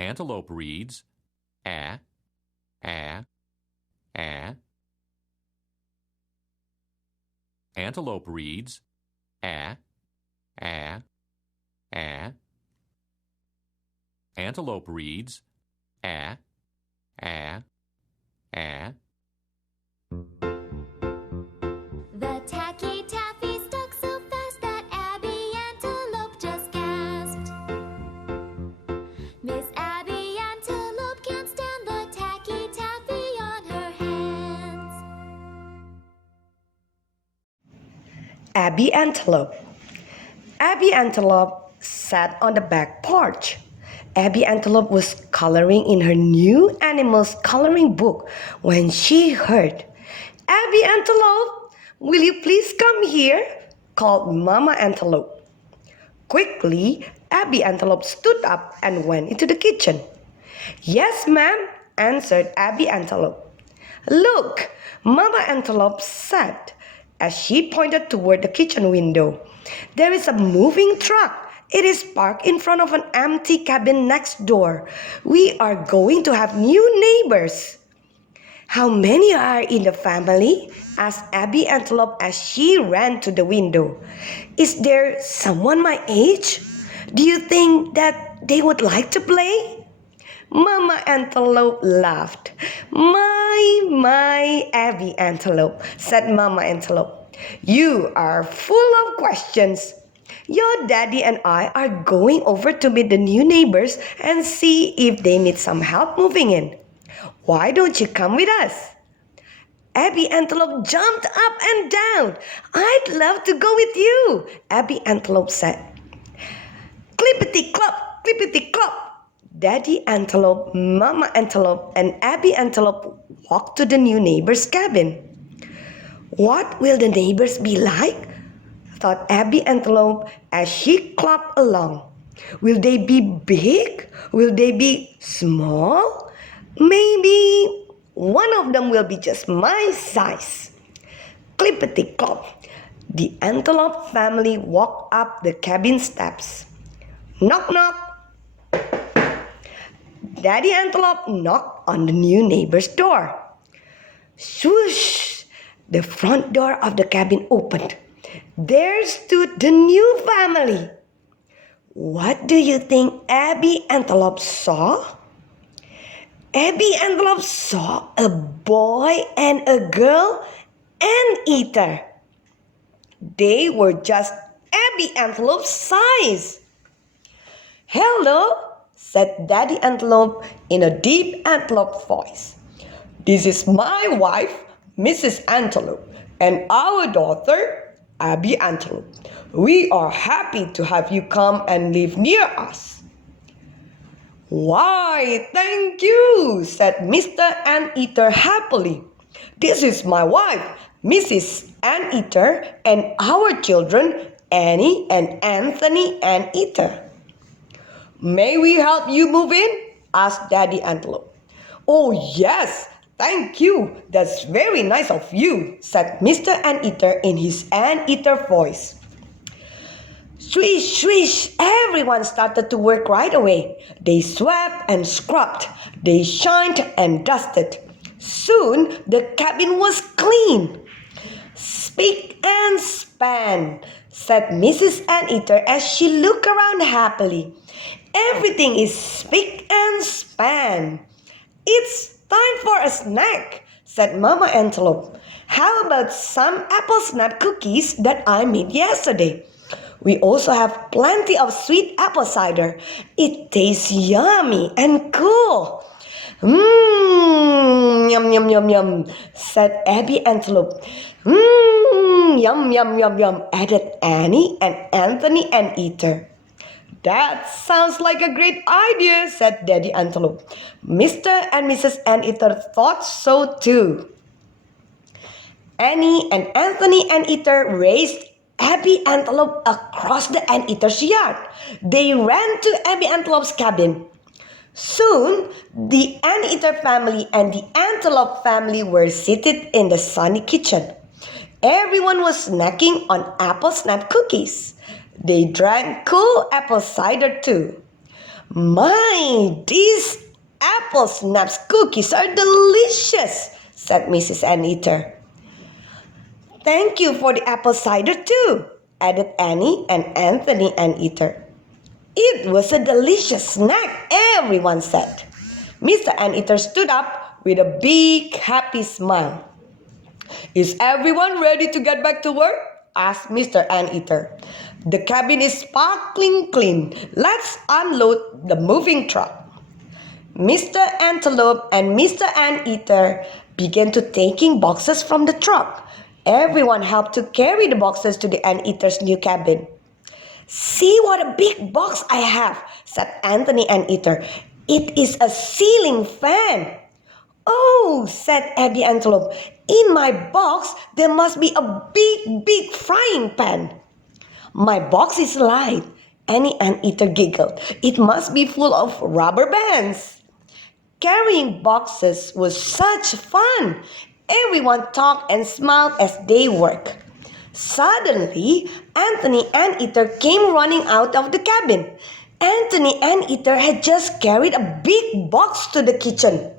Antelope reads a, a, a. Antelope reads a, a, a. Antelope reads a, a, a. The tacky taffy stuck so fast that Abbie Antelope just gasped. Miss Abbie Antelope can't stand the tacky taffy on her hands. Abbie Antelope. Abbie Antelope sat on the back porch. Abbie Antelope was coloring in her new animals coloring book when she heard, "Abbie Antelope, will you please come here?" called Mama Antelope. Quickly, Abbie Antelope stood up and went into the kitchen. "Yes, ma'am," answered Abbie Antelope. "Look," Mama Antelope said, as she pointed toward the kitchen window. "There is a moving truck. It is parked in front of an empty cabin next door. We are going to have new neighbors." "How many are in the family?" asked Abbie Antelope as she ran to the window. "Is there someone my age? Do you think that they would like to play?" Mama Antelope laughed. My, Abbie Antelope," said Mama Antelope. "You are full of questions. Your daddy and I are going over to meet the new neighbors and see if they need some help moving in. Why don't you come with us?" Abbie Antelope jumped up and down. "I'd love to go with you," Abbie Antelope said. Clippity-clop, clippity-clop. Daddy Antelope, Mama Antelope, and Abbie Antelope walked to the new neighbor's cabin. "What will the neighbors be like?" thought Abbie Antelope as she clopped along. "Will they be big? Will they be small? Maybe one of them will be just my size." Clippity-clop. The Antelope family walked up the cabin steps. Knock, knock. Daddy Antelope knocked on the new neighbor's door. Swoosh! The front door of the cabin opened. There stood the new family. What do you think Abbie Antelope saw? Abbie Antelope saw a boy and a girl anteater. They were just Abbie Antelope's size. "Hello," said Daddy Antelope in a deep antelope voice. "This is my wife, Mrs. Antelope, and our daughter, Abbie Antelope. We are happy to have you come and live near us." "Why, thank you," said Mr. Anteater happily. "This is my wife, Mrs. Anteater, and our children, Annie and Anthony Anteater." "May we help you move in?" asked Daddy Antelope. "Oh, yes, thank you. That's very nice of you," said Mr. Anteater in his anteater voice. Swish, swish, everyone started to work right away. They swept and scrubbed. They shined and dusted. Soon the cabin was clean. "Spick and span," said Mrs. Anteater as she looked around happily. "Everything is spick and span." "It's time for a snack," said Mama Antelope. "How about some apple snap cookies that I made yesterday? We also have plenty of sweet apple cider. It tastes yummy and cool." Yum, yum, yum, yum, said Abbie Antelope. Yum, yum, yum, yum, added Annie and Anthony Anteater. "That sounds like a great idea," said Daddy Antelope. Mr. and Mrs. Anteater thought so too. Annie and Anthony Anteater raced Abbie Antelope across the Anteater's yard. They ran to Abbie Antelope's cabin. Soon, the Anteater family and the Antelope family were seated in the sunny kitchen. Everyone was snacking on apple snap cookies. They drank cool apple cider too. My, these apple snaps cookies are delicious, said Mrs. Anteater. Thank you for the apple cider too, added Annie and Anthony Anteater. It was a delicious snack, everyone said. Mr. Anteater stood up with a big happy smile. Is everyone ready to get back to work? Asked Mr. Anteater. The cabin is sparkling clean. Let's unload the moving truck. Mr. Antelope and Mr. Anteater began to taking boxes from the truck. Everyone helped to carry the boxes to the Anteater's new cabin. See what a big box I have, said Anthony Anteater. It is a ceiling fan. Oh, said Abbie Antelope, in my box there must be a big frying pan. My box is light, Annie Anteater giggled. It must be full of rubber bands. Carrying boxes was such fun. Everyone talked and smiled as they worked. Suddenly, Anthony Anteater came running out of the cabin. Anthony Anteater had just carried a big box to the kitchen.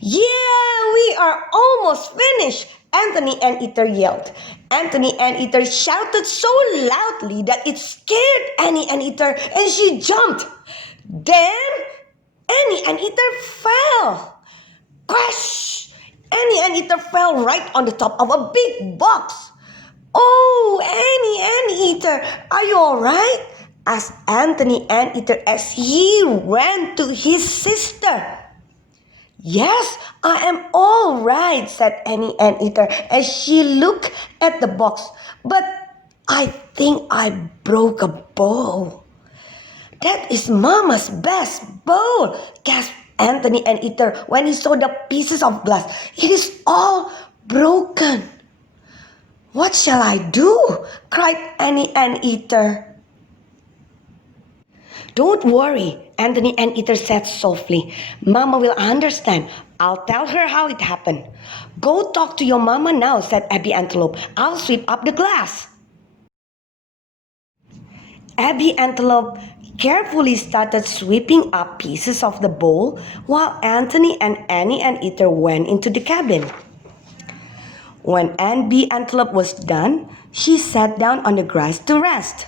Yeah, we are almost finished, Anthony Anteater yelled. Anthony Anteater shouted so loudly that it scared Annie Anteater and she jumped. Then Annie Anteater fell. Crash! Annie Anteater fell right on the top of a big box. Oh, Annie Anteater, are you alright? Asked Anthony Anteater as he ran to his sister. Yes, I am all right, said Annie Anteater as she looked at the box. But I think I broke a bowl. That is Mama's best bowl, gasped Anthony Anteater when he saw the pieces of glass. It is all broken. What shall I do? Cried Annie Anteater. Don't worry, Anthony Anteater said softly. Mama will understand. I'll tell her how it happened. Go talk to your mama now, said Abbie Antelope. I'll sweep up the glass. Abbie Antelope carefully started sweeping up pieces of the bowl while Anthony and Annie Anteater went into the cabin. When Abbie Antelope was done, she sat down on the grass to rest.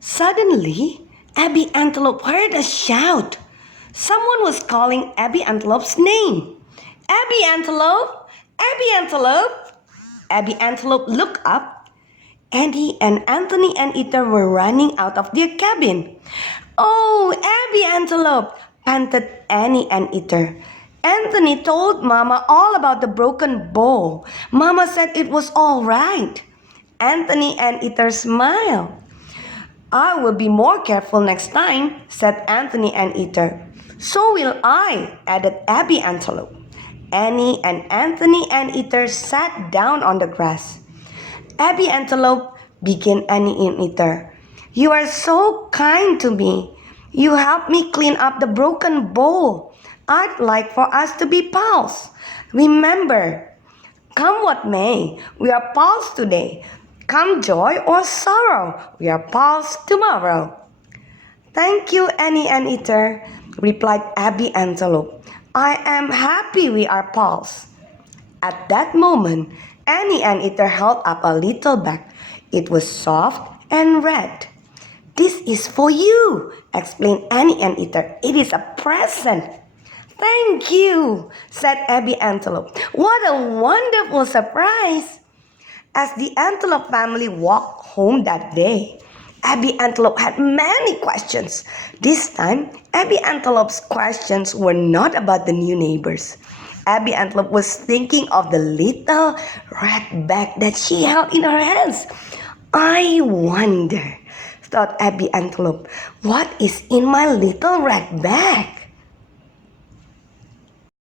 Suddenly, Abbie Antelope heard a shout. Someone was calling Abbie Antelope's name. Abbie Antelope! Abbie Antelope! Abbie Antelope looked up. Annie and Anthony Anteater were running out of their cabin. Oh, Abbie Antelope! Panted Annie Anteater. Anthony told Mama all about the broken bowl. Mama said it was all right. Anthony Anteater smiled. I will be more careful next time, said Anthony Anteater. So will I, added Abbie Antelope. Annie and Anthony Anteater sat down on the grass. Abbie Antelope, began Annie Anteater. You are so kind to me. You helped me clean up the broken bowl. I'd like for us to be pals. Remember, come what may, we are pals today. Come joy or sorrow, we are pals tomorrow. Thank you, Annie Anteater, replied Abbie Antelope. I am happy we are pals. At that moment, Annie Anteater held up a little bag. It was soft and red. This is for you, explained Annie Anteater. It is a present. Thank you, said Abbie Antelope. What a wonderful surprise. As the Antelope family walked home that day, Abbie Antelope had many questions. This time, Abbie Antelope's questions were not about the new neighbors. Abbie Antelope was thinking of the little red bag that she held in her hands. I wonder, thought Abbie Antelope, what is in my little red bag?